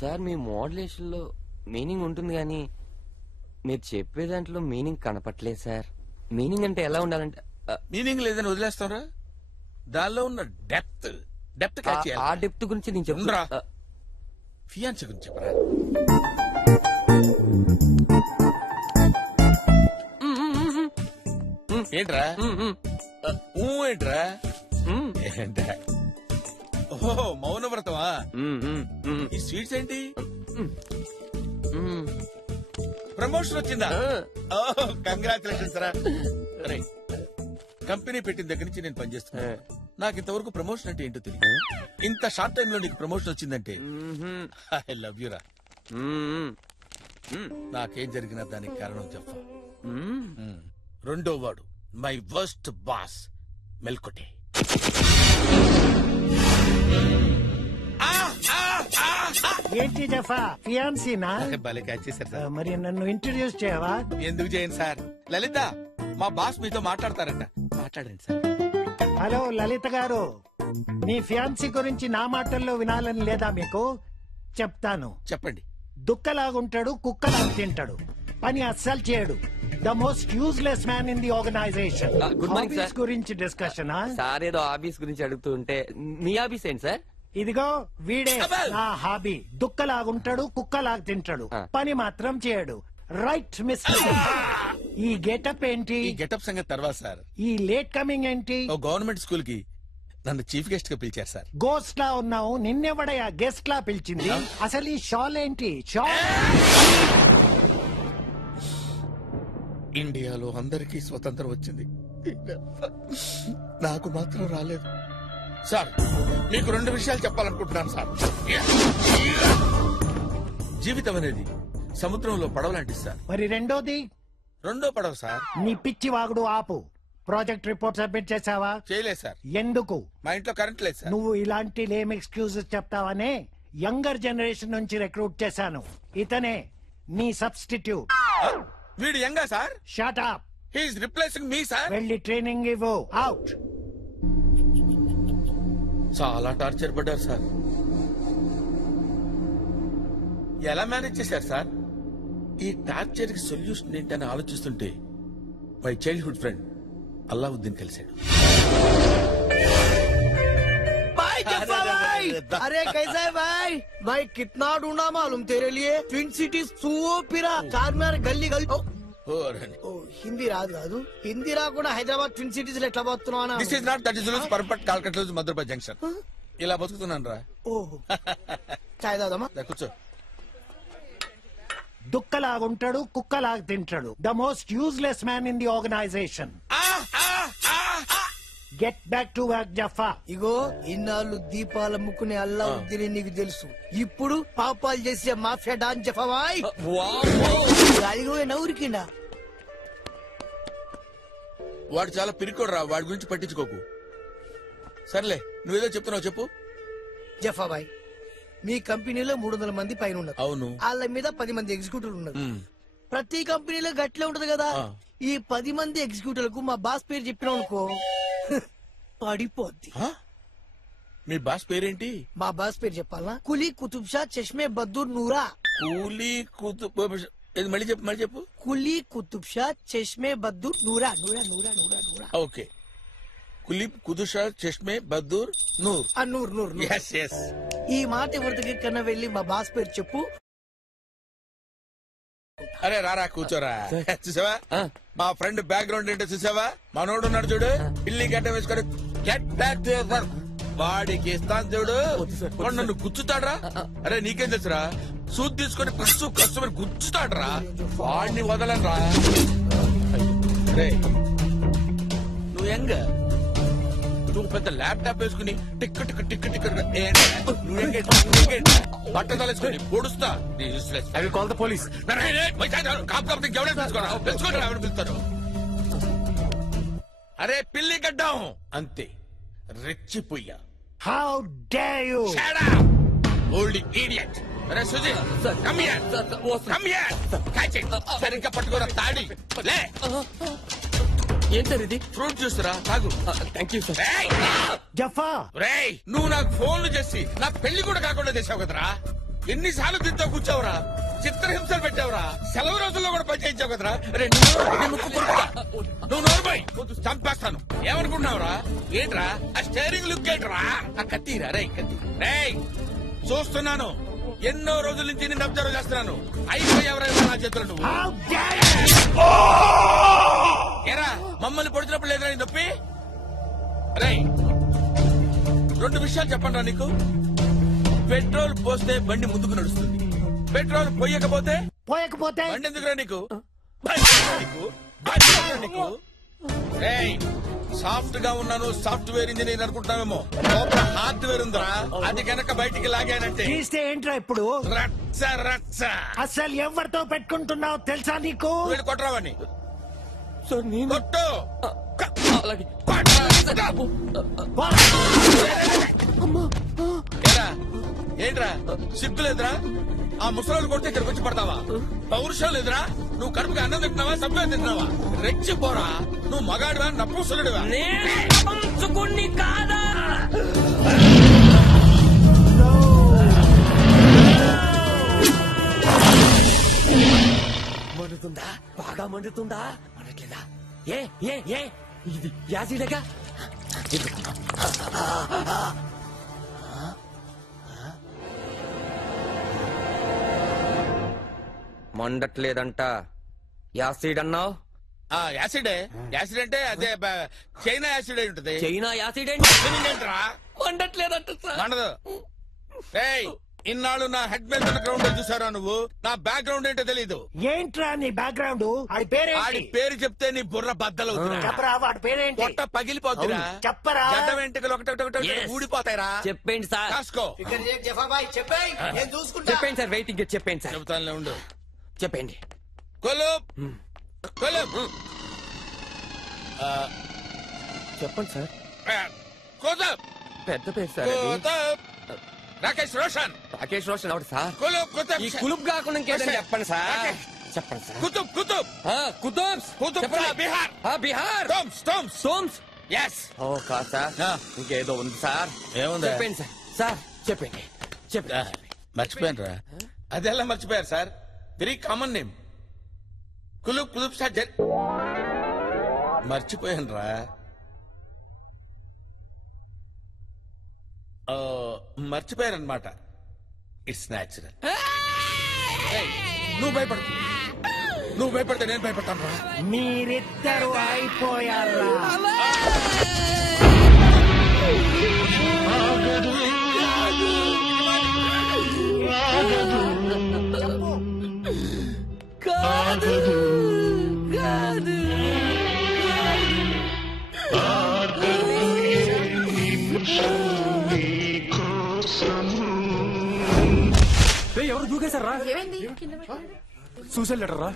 Sir మీ modulation లో meaning ఉంటుంది కానీ మీరు చెప్పే దాంట్లో మీనింగ్ కనపట్లేదు సార్. మీనింగ్ అంటే ఎలా ఉండాలంటే మీనింగ్ లేదని వదిలేస్తారా? దానిలో ఉన్న డెప్త్ ఆ డెప్త్ గురించి నేను చెప్తున్నా. ఫియాన్సీ గురించి చెప్పరా? ఏంట్రా ఏంట్రా ఏంట్రా? ఓహో మౌనవ్రతమా? ఈ స్వీట్స్ ఏంటి? ప్రమోషన్ వచ్చిందా? కంగ్రాచులేషన్స్ రా. కంపెనీ పెట్టిన దగ్గర నుంచి నేను పనిచేస్తున్నా. నాకు ఇంతవరకు ప్రమోషన్ అంటే ఏంటో తెలియదు. ఇంత షార్ట్ టైమ్ లో నీకు ప్రమోషన్ వచ్చిందంటే ఐ లవ్ యూ రా. నాకేం జరిగినా దానికి కారణం చెప్ప. రెండో వాడు మై వర్స్ట్ బాస్ మెల్కొటే. ఏంటి జఫా ఫియాన్సీనా? భలే క్యాచ్ చేశారు సార్. మరి నన్ను ఇంట్రడ్యూస్ చేయవా? ఎందుకు చేయను సార్. లలిత మా బాస్ మీతో మాట్లాడతారంట. మాట్లాడండి సార్. హలో లలిత గారు, మీ ఫియాన్సీ గురించి నా మాటల్లో వినాలని లేదా మీకు? చెప్తాను. చెప్పండి. దుక్కలాగుంటాడు, కుక్కలాగా తింటాడు, పని అస్సలు చేయడు. The most useless man in the organisation. Good morning sir. గురించి డిస్కషన్. సార్ ఏదో ఆఫీస్ గురించి అడుగుతూ ఉంటే మీ ఆఫీస్ ఏంటి సార్? ఇదిగో వీడే నా హాబీ. దుక్కలాగుంటాడు, కుక్కలాగా తింటాడు, పని మాత్రం చేయడు. Right mister. ఈ గెటప్ ఏంటి? ఈ గెటప్ సంగతి తర్వాత సార్. ఈ లేట్ కమింగ్ ఏంటి? ఓ గవర్నమెంట్ స్కూల్ కి నన్ను చీఫ్ గెస్ట్ గా పిలిచారు సార్. గోస్ట్ లా ఉన్నావు, నిన్నెవడయా గెస్ట్ లా పిలిచింది? అసలు ఈ షాల్ ఏంటి? షాల్ ఇండియాలో అందరికీ స్వతంత్రం వచ్చింది, నాకు మాత్రం రాలేదు సార్. మీకు 2 విషయాలు చెప్పాలనుకుంటున్నాను సార్. జీవితం అనేది సముద్రంలో పడవ లాంటిది సార్. మరి రెండోది? రెండో పడవ సార్. నీ పిచ్చి వాగుడు ఆపు. ప్రాజెక్ట్ రిపోర్ట్ సబ్మిట్ చేసావా? చేయలేదు సార్. ఎందుకు? మా ఇంట్లో కరెంట్ లేదు సార్. నువ్వు ఇలాంటి లేమ్ ఎక్స్క్యూజెస్ చెప్తావనే యంగర్ జనరేషన్ నుంచి రిక్రూట్ చేశాను. ఇతనే నీ సబ్స్టిట్యూట్. వీడు యంగా sir? Shut up. He is replacing me sir. వెళ్ళి ట్రైనింగ్ ఇవ్వు. అవుట్. చాలా టార్చర్ పడ్డారు సార్. ఎలా మేనేజ్ చేశారు సార్? ఈ టార్చర్ కి సొల్యూషన్ ఏంటని ఆలోచిస్తుంటే మై చైల్డ్హుడ్ ఫ్రెండ్ అల్లావుద్దీన్ కలిశాడు. अरे कैसा है भाई? भाई कितना ढूंढा मालूम तेरे लिए. Twin cities చూపిరా. చార్మినార్ గల్లీ గల్లీ. హిందీ రాదు కాదు. హిందీ రాకుండా హైదరాబాద్ ట్విన్ సిటీస్ లో ఎట్లా పోతున్నావు? This is not that is perfect కాల్కట్ మధురపై జంక్షన్. ఇలా బతుకుతున్నాను రా. ఓహో చాయ్ తాగుదామా? కూర్చో. దుక్కలాగుంటాడు, కుక్కలాగా తింటాడు. The most useless man in the organization. Get back to work Jaffa. ఇగో ఇన్నాళ్ళు దీపాల ముక్కునే అల్లావుద్దీన్ నీకు తెలుసు. ఇప్పుడు పాపాలు చేసే మాఫియా డాన్ జఫాబాయ్. నవ్వురికిండా? వాడు చాలా పిరికోడు రా. వాడి గురించి పట్టించుకోకు. సర్లే, నువ్వేదో చెప్తున్నావు చెప్పు. జఫాబాయ్, మీ కంపెనీలో 300 మంది పైన ఉన్నారు. అవును. వాళ్ళ మీద 10 మంది ఎగ్జిక్యూటివ్లు ఉన్నారు. ప్రతి కంపెనీలో గట్లే ఉంటది కదా. ఈ 10 మంది ఎగ్జిక్యూటివ్లకు మా బాస్ పేరు చెప్పినావు అనుకో పడిపోద్ది. మీ బాస్ పేరేంటి? మా బాస్ పేరు చెప్పాలనా? కులీ కుతుబ్ షా చష్మే బద్దూర్ నూరా. కూలీ కుతుబ్ మళ్ళీ చెప్పు, మళ్ళీ చెప్పు. కులీ కుతుబ్ షా చష్మే బద్దూర్ నూరా. నూరా నూరా నూరా నూరా. ఓకే. కులీబ్ కుతుషా చష్మే బద్దూర్ నూర్. నూర్ నూర్. ఈ మాట ఎవరికి కన్నా వెళ్ళి మా బాస్ పేరు చెప్పు. అరే రారా కూర్చోరా. చూసావా మా ఫ్రెండ్ బ్యాక్గ్రౌండ్ ఏంటో చూసావా? మనోడు ఉన్నాడు చూడు, పిల్లి గడ్డ వేసుకొని get back to your work. వాడికి ఇస్తాను చూడు, వాడు నన్ను గుచ్చుతాడ్రా. అరే నీకేం తెలుసురా? సూట్ తీసుకొని కస్టమర్ గుచ్చుతాడ్రా. వాడిని వదలరా. నువ్వు ఎంగ నువ్వు పెద్ద ల్యాప్టాప్ వేసుకుని టిక్ టిక్ టిక్ టిక్ బట్ట తలేసుకుని పొడుస్తా. I will call the police. పిలుస్తారు. అరే పిల్లి గడ్డం అంతే రెచ్చిపోయా. How dare you! Old idiot. అరే Suji come here, come here. Catch it. సరిగ్గా పట్టుకోరా తాడి. లే. ఏం సార్ ఇది? ఫ్రూట్ జ్యూస్ రా, తాగు. Thank you sir. జఫా, రేయ్ నువ్వు నాకు ఫోన్లు చేసి నా పెళ్లి కూడా కాకుండా చేసావు కదరా. ఎన్నిసార్లు తింటూ కూర్చోవరా? చిత్రహింసలు పెట్టావురా. సెలవు రోజుల్లో కూడా పని చేయించావు కదరా. నువ్వు నోరుపోయి చంపేస్తాను. ఏమనుకుంటున్నావురా? ఏంట్రా ఆ స్టేరింగ్ లుక్ ఏంట్రా? ఆ కత్తిరా రే కత్తి రే. చూస్తున్నాను, ఎన్నో రోజుల నుంచి నేను అబ్జర్వ్ చేస్తున్నాను. అయిపోయావరా నా చేతులు నువ్వు. ఏరా మమ్మల్ని పొడిచినప్పుడు లేదురా నీ నొప్పి? రే 2 విషయాలు చెప్పండి రా నీకు. పెట్రోల్ పోస్తే బండి ముందుకు నడుస్తుంది, పెట్రోల్ పోయకపోతే బండి ఎందుకురా నీకు? సాఫ్ట్ గా ఉన్నాను, సాఫ్ట్వేర్ ఇంజనీర్ అనుకుంటున్నావేమో. లోపల హార్డ్వేర్ ఉందిరా, అది కనుక బయటికి లాగానంటే ఏంట్రా ఇప్పుడు రచ్చ రచ్చ. అసలు ఎవరితో పెట్టుకుంటున్నావు తెలుసా నీకు? వీళ్ళు కొట్టరావని సార్ నేను కొట్టు. అలాగే ఏరా, ఏంట్రా సిగ్గులేదురా? ఆ ముసలోళ్ళు కొడితే ఇక్కడికి వచ్చి పడతావా? పౌరుషం లేదురా? నువ్వు కడుపుకి అన్నం తింటున్నావా, సబ్బే తింటున్నావా? రెచ్చిపోరా, నువ్వు మగాడివా నపుంసకుడివా? కాదా మండుతుందా? బాగా మండుతుందా? మనట్లేదా? ఏ ఏ ఏ ఇది యాసిడేగా? మండట్లేదంట. యాసిడ్ అన్నావు? యాసిడే. యాసిడ్ అంటే అదే చైనా యాసిడ్ అయి ఉంటుంది. చైనా యాసిడ్ ఏంట్రా? మండట్లేదంట సార్. మండదు. ఏయ్, ఇన్నాళ్ళు నా హెడ్ మీద గ్రౌండ్ చూసారా నువ్వు? నా బ్యాక్గ్రౌండ్ ఏంటో తెలీదు. ఏంట్రా నీ బ్యాక్గ్రౌండ్? ఆడి పేరు చెప్తే నీ బుర్ర బద్దలవుతున్నా. చెప్పరా వాడి పేరేంటి? పొట్ట పగిలిపోతురా. చెప్పరా? గడ్డ వెంట్రుకలు ఒకటి ఊడిపోతాయిరా. చెప్పండి సార్. కాసుకో. నేను చూసుకుంటా. చెప్పండి సార్, వెయిటింగ్ చెప్పండి సార్. చెబుతానులే ఉండు. చెప్పండి. కొలుప్ కొలుప్. చెప్పండి సార్. కొలుప్ పెద్ద పేరు సార్ అది. కొలుప్. రాకేష్ రోషన్. రాకేష్ రోషన్ అవును సార్. కొలుప్ కుతుబ్. ఈ కులుప్ కాకుండా ఇంకేదని చెప్పండి సార్. రాకేష్. చెప్పండి సార్. కుతుబ్ కుతుబ్. కుతుబ్స్. కుతుబ్ షా బిహార్. బిహార్. టోమ్స్ టోమ్స్. సోమ్స్. yes. ఓ కాదు సార్, ఇంకేదో ఉంది సార్. ఏముంది? చెప్పండి సార్. సార్ చెప్పండి చెప్పండి. మర్చిపోయాను రా. అదెలా మర్చిపోయారు సార్? Very common name. కులుప్ కులుప్ షా మర్చిపోయాను రా. మర్చిపోయారనమాట. It's natural. నువ్వు భయపడకు. నువ్వు భయపడితే నేను భయపడతాను రా. మీరిద్దరు అయిపోయారా? కాదు కాదు. ఎవరు దూకేశారా? సూసైడ్ లెటర్ రా.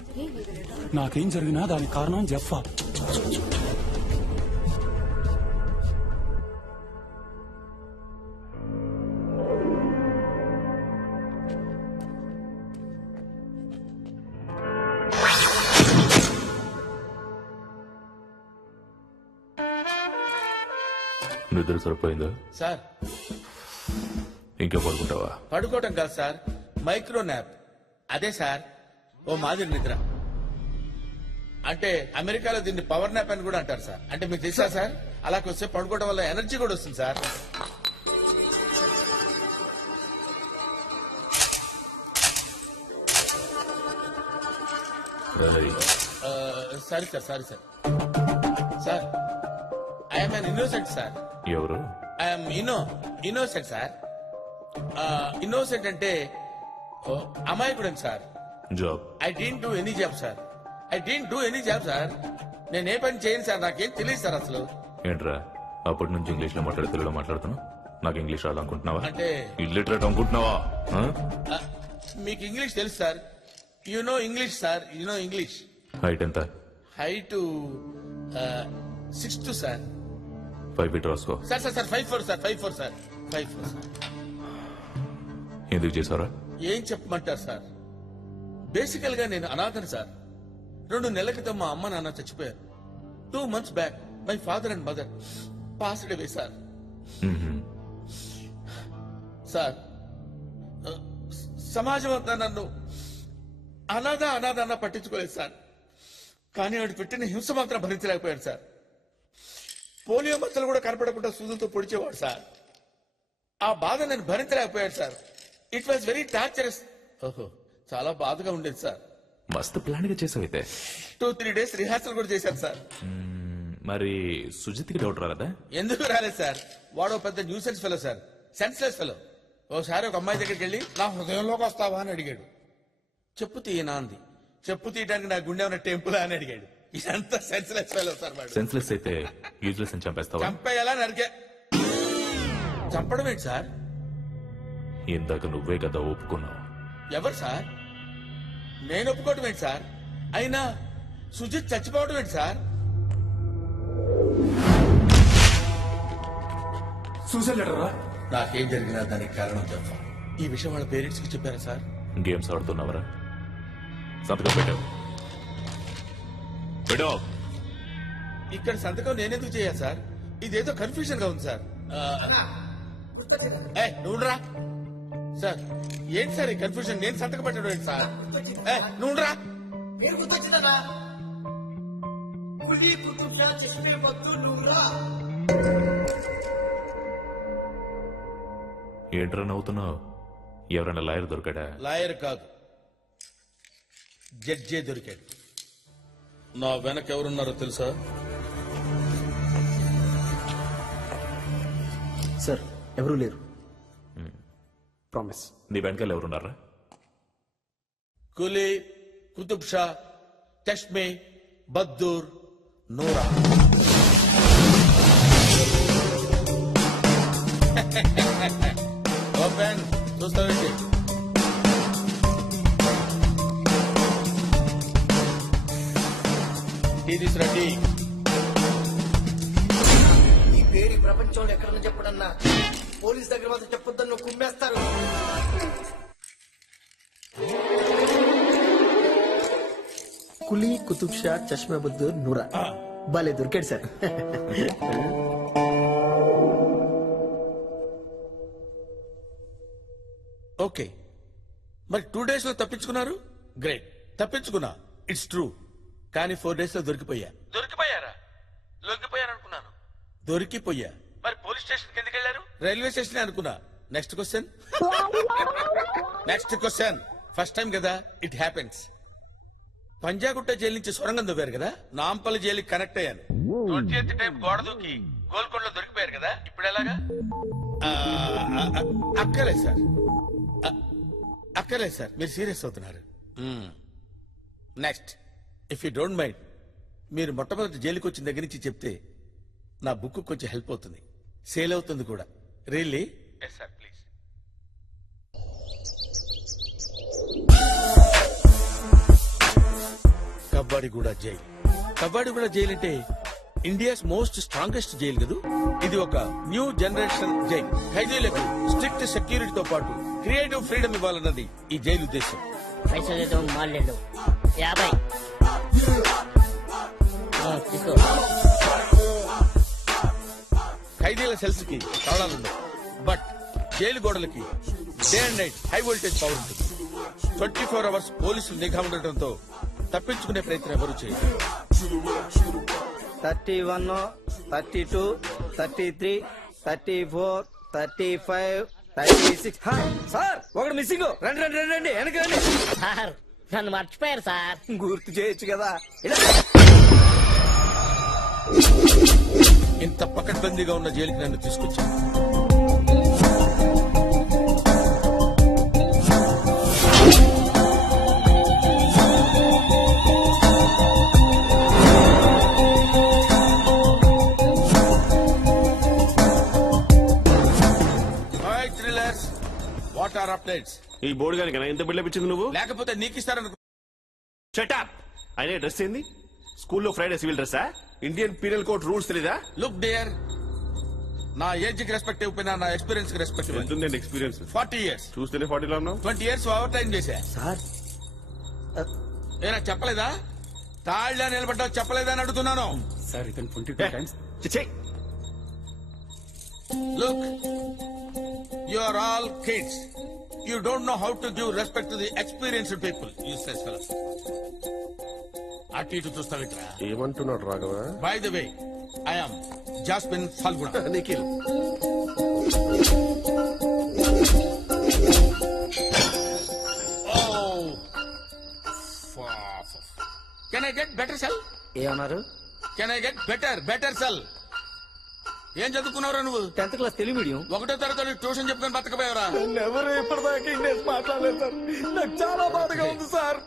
నాకేం జరిగినా దానికి కారణం జెఫ్ఫా. నిద్ర సరిపోయిందా? సార్ ఇంకా పడుకుంటావా? పడుకోవటం కాదు సార్, మైక్రో న్యాప్. అదే సార్ ఓ మాదిరి నిద్ర. అంటే అమెరికాలో దీన్ని పవర్ న్యాప్ అని కూడా అంటారు సార్. అంటే మీకు తెలుసా సార్? అలా వస్తే పడుకోవడం వల్ల ఎనర్జీ కూడా వస్తుంది sir. Sorry sir, sorry sir. Sir I'm an innocent sir. ఎవరు? I'm innocent sir. ఇన్నోసెంట్ అంటే అమాయకుడని sir. Job? I don't do any job sir. I don't do any job sir. నేను ఏ పని చేయను సార్. నాకేం తెలియదు సార్ అసలు. ఏంట్రా అప్పటి నుంచి ఇంగ్లీష్ లో మాట్లాడి తెలుగులో మాట్లాడుతున్నావు? నాకు ఇంగ్లీష్ రాదనుకుంటున్నావా? అంటే ఇల్లిటరేట్ అనుకుంటున్నావా? మీకు ఇంగ్లీష్ తెలుసు sir. You know English sir. You know English. Height ఎంత? Height 6'2" sir. 5 ఫీట్ రాసుకో. Sir sir sir 5'4" sir. 5'4" sir. 5'4" sir. ఎందుకు చేశారా? ఏం చెప్పమంటారు సార్? బేసికల్ గా నేను అనాథను సార్. 2 నెలల క్రితం మా అమ్మ నాన్న చచ్చిపోయారు. 2 months back my father and mother passed away sir. Sir సమాజం అంతా నన్ను అనాథ అన్న పట్టించుకోలేదు సార్. కానీ వాడు పెట్టిన హింస మాత్రం భరించలేకపోయాడు సార్. పోలియో మచ్చలు కూడా కనపడకుండా సూదులతో పొడిచేవాడు సార్. ఆ బాధ నేను భరించలేకపోయాడు sir. It was very torturous. ఓహో, చాలా బాధగా ఉండేది సార్. మస్తు ప్లాన్ గా చేసావైతే. 2-3 days రిహార్సల్ కూడా చేశాను సార్. మరి సుజిత్కి డౌట్ రాలేదా? ఎందుకు రాలేదు సార్? వాడు పెద్ద nuisance fellow sir, senseless fellow. ఓసారి ఒక అమ్మాయి దగ్గరికి వెళ్ళి నా హృదయంలోకి వస్తావా అని అడిగాడు. చెప్పు తీయనా అంది. చెప్పు తీయడానికి నా గుండె ఉన్న టెంపుల్ అని అడిగాడు. ఇదంతా సెన్స్లెస్ ఫెలో సార్. వాడు సెన్స్లెస్ అయితే యూజ్లెస్ అని చంపేస్తావా? చంపేయాలా నరికే. చంపడం ఏంటి సార్? ఇందాక నువ్వే కదా ఒప్పుకున్నావు. ఎవరు సార్? నేను ఒప్పుకోవటం ఏంటి సార్? అయినా సుజిత్ చచ్చిపోవడం ఏంటి సార్? సూసైడ్ లెటర్ రా. నాకేం జరిగినా దానికి కారణం చెప్పాం. ఈ విషయం వాళ్ళ పేరెంట్స్ కి చెప్పారా సార్? గేమ్స్ ఆడుతున్నావరా? సంతకం పెట్టావు. ఇక్కడ సంతకం నేనెందుకు చేయాలి సార్? ఇదేదో కన్ఫ్యూజన్ గా ఉంది సార్. నువ్వురా సార్. ఏంటి సార్ ఈ కన్ఫ్యూజన్? నేను సంతకం పెట్టడం ఏంటి సార్? నువ్వురా. పేరు గుర్తొచ్చిందా? కులీ కుతుబ్ షా చష్మే బద్దూర్ నూరా. ఏంట్రా నవ్వుతున్నావు? ఎవరైనా లాయర్ దొరికాడా? లాయర్ కాదు, జడ్జే దొరికాడు. నా వెనక ఎవరున్నారో తెలుసా? సార్ ఎవరూ లేరు. ప్రామిస్. నీ వెనకాల ఎవరున్నారా? కులీ కుతుబ్ షా చష్మే బద్దూర్ నూరా. ఓపెన్ చూస్తావేంటి? టీ తీసురండి. ఈ పేరు ప్రపంచంలో ఎక్కడన్నా చెప్పడన్నా పోలీస్ దగ్గర మాత్రం చెప్పొద్దని నువ్వు కుమ్మేస్తారు. కులీ కుతుబ్ షా చష్మా బద్దూర్ నూరా. భలే దొరికాడు సార్. ఓకే, మరి 2 days లో తప్పించుకున్నారు. గ్రేట్, తప్పించుకున్నా. It's true. కానీ 4 days లో దొరికిపోయా. దొరికిపోయారా? లొంగిపోయారనుకున్నాను. దొరికిపోయా. మరి పోలీస్ స్టేషన్ ఎందుకు వెళ్ళారు? రైల్వే స్టేషన్ అనుకున్నా. Next question. Next question. First time కదా, ఇట్ హ్యాపెన్స్. పంజాగుట్ట జైలు నుంచి సొరంగం దొవ్వారు కదా, నాంపల్లి జైలుకి కనెక్ట్ అయ్యాను. 20th టైం గోడ దూకి గోల్కొండలో దొరికిపోయారు కదా, ఇప్పుడు ఎలాగా? అక్కర్లేదు సార్, అక్కర్లేదు సార్, మీరు సీరియస్ అవుతున్నారు. Next, if you don't mind, మీరు మొట్టమొదటి జైలుకి వచ్చిన దగ్గర నుంచి చెప్తే నా బుక్ కొంచెం హెల్ప్ అవుతుంది, సేల్ అవుతుంది కూడా. Really? Yes sir, please. Kabbadiguda jail. Kabbadiguda jail అంటే ఇండియాస్ మోస్ట్ స్ట్రాంగెస్ట్ జైల్ కదూ. ఇది ఒక న్యూ జనరేషన్ జైల్. ఖైదీలకు స్ట్రిక్ట్ సెక్యూరిటీతో పాటు క్రియేటివ్ ఫ్రీడమ్ ఇవ్వాలన్నది ఈ జైలు ఉద్దేశం. ఖైదీల సెల్స్ కి తాళాలుండవు, బట్ జైలు గోడలకి day and night high voltage power ఉంటుంది. 24 hours పోలీసులు నిఘా ఉండటంతో తప్పించుకునే ప్రయత్నం ఎవరు చేయరు. 31, 32, 33, 34, 35, 36. సార్ ఒకటి మిస్సింగ్. రండి రండి రండి రండి, వెనక రండి. సార్ నన్ను మర్చిపోయారు సార్. గుర్తు చేయొచ్చు కదా. ఇంత పకడ్బందీగా ఉన్న జైలుకి నన్ను తీసుకొచ్చాను. What are updates? ఈ బోర్డు గారికి ఎంత బిల్డప్ ఇచ్చింది నువ్వు? లేకపోతే నీకు ఇస్తారనుకో. షటప్. అయినా డ్రెస్ ఏంది? స్కూల్లో ఫ్రైడే సివిల్ డ్రెస్సా? ఇండియన్ పీనల్ కోడ్ రూల్స్ తెలీదా? లుక్ డియర్, నా ఏజ్ కి రెస్పెక్ట్ ఇవ్వకపోయినా నా ఎక్స్పీరియన్స్ కి రెస్పెక్ట్ ఇవ్వండి. ఎంతుందండి ఎక్స్పీరియన్స్? 40 years. చూస్తేనే 40 లో ఉన్నావు. 20 years ఓవర్ టైం చేశా. సార్ ఏనా చెప్పలేదా? తాళ్ళ నిలబడ్డా చెప్పలేదా అని అడుగుతున్నాను. సార్ ఇతను 22 times. Look, you are all kids. You don't know how to give respect to the experienced people. Useless fellow. అటు ఇటు చూస్తావిట్రా. ఏమంటున్నాడు Raghava? By the way, I am Jasmine Falguna. Nikhil. Oh. Can I get better cell? ఏమన్నారు? Can I get better cell? ఏం చదువుకున్నావురా నువ్వు? 10th class Telugu medium. ఒకటో తరగతి tuition చెప్పుకొని బతకపోయావరా? ఎవరు ఇప్పటిదాకా ఇంగ్లీష్ మాట్లాడలేదు సార్. నాకు చాలా బాధగా ఉంది sir.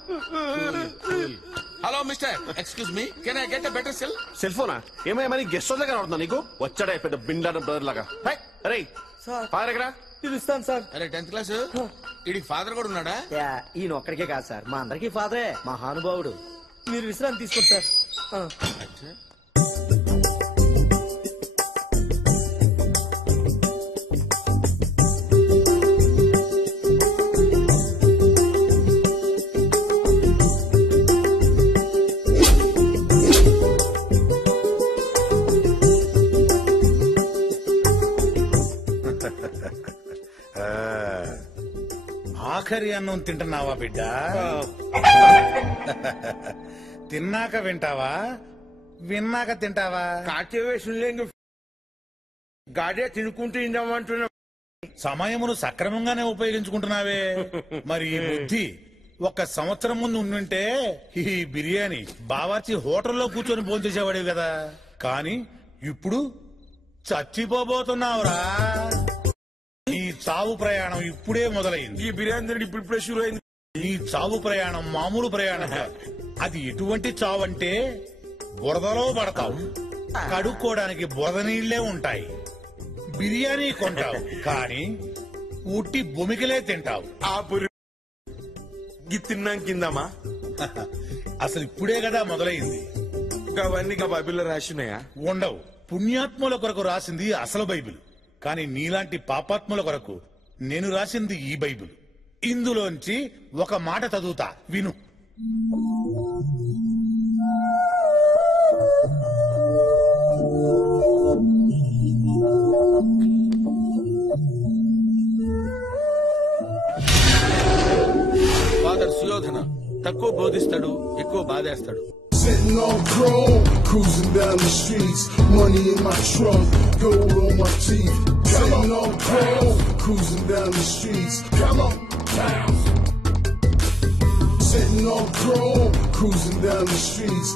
Hello mister, excuse me, can I get a better cell? Cell ఫోనా? ఏమయ్యా మరి గెస్ట్ హౌస్ దగ్గర అవుతుందా నీకు? వచ్చాడా పెద్ద బిండాన బ్రదర్ లాగా. అరే ఫాదర్ ఎక్కడ? పిలుస్తాను సార్. అరే 10th క్లాస్ ఇడికి ఫాదర్ కూడా ఉన్నాడా? ఈయన ఒక్కడికే కాదు సార్, మా అందరికీ ఫాదరే. మహానుభావుడు. మీరు విశ్రాంతి తీసుకోండి సార్. ఆఖరి అన్నం తింటున్నావా బిడ్డ? తిన్నాక వింటావా, విన్నాక తింటావా? గాడే తినుకుంటూ ఇందామంటున్నా. సమయమును సక్రమంగానే ఉపయోగించుకుంటున్నావే. మరి ఈ బుద్ధి 1 సంవత్సరం ముందు ఉండుంటే ఈ బిర్యానీ బావార్చి హోటల్లో కూర్చొని భోంచేసేవాడివి కదా. కానీ ఇప్పుడు చచ్చిపోబోతున్నావురా. ఈ చావు ప్రయాణం ఇప్పుడే మొదలైంది. ఈ బిర్యానీ ఇప్పుడు షురు అయింది. ఈ చావు ప్రయాణం మామూలు ప్రయాణం కాదు. అది ఎటువంటి చావు అంటే బురదలో పడతావు, కడుక్కోవడానికి బురద నీళ్లే ఉంటాయి. బిర్యానీ కొంటావు కానీ ఉట్టి భూమికలే తింటావు. ఆ పురి తిన్నాం కిందమా? అసలు ఇప్పుడే కదా మొదలైంది. అవన్నీ బైబిల్లో రాసినాయా? ఉండవు. పుణ్యాత్ముల కొరకు రాసింది అసలు బైబిల్. కానీ నీలాంటి పాపాత్ముల కొరకు నేను రాసింది ఈ బైబిల్. ఇందులోంచి ఒక మాట చదువుతా, విను. ఫాదర్ సుయోధన తక్కువ బోధిస్తాడు, ఎక్కువ బాధేస్తాడు. Sitting on chrome, cruising down the streets, money in my trunk, gold on my teeth. Sitting on chrome, cruising down the streets. Come on, bounce. Sitting on chrome, cruising down the streets.